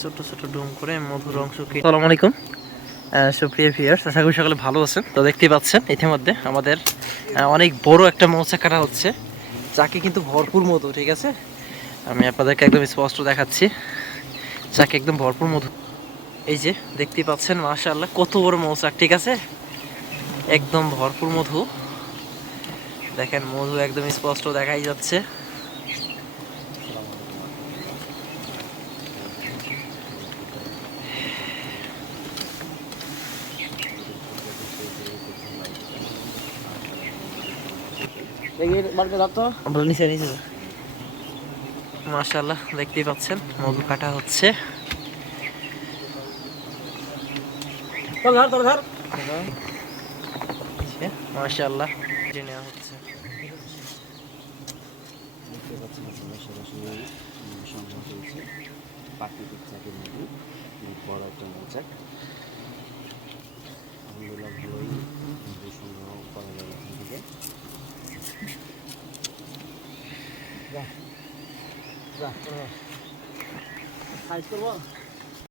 ছোট ছোট ডুম করে মধুর অংশ কেটে আসসালামু আলাইকুম। সুপ্রিয় ভিউয়ার্স আশা করি সকলে ভালো আছেন। তো দেখতেই পাচ্ছেন ইতিমধ্যে আমাদের অনেক বড় একটা মৌচাক কাটা হচ্ছে। চাকে কিন্তু ভরপুর মধু ঠিক আছে? আমি আপনাদেরকে একদম স্পষ্ট দেখাচ্ছি। চাকে একদম ভরপুর মধু। এই যে দেখতেই পাচ্ছেন মাশাআল্লাহ কত বড় মৌচাক ঠিক আছে? একদম ভরপুর মধু। দেখেন মধু একদম স্পষ্ট দেখাই যাচ্ছে। নিচে দেখতেই পাচ্ছেন মধু কাটা হচ্ছে। মাশাআল্লাহ যে নেওয়া হচ্ছে। প্রাকৃতিক চাকের অনেক বড় একটা মৌচাক সাইজ করবো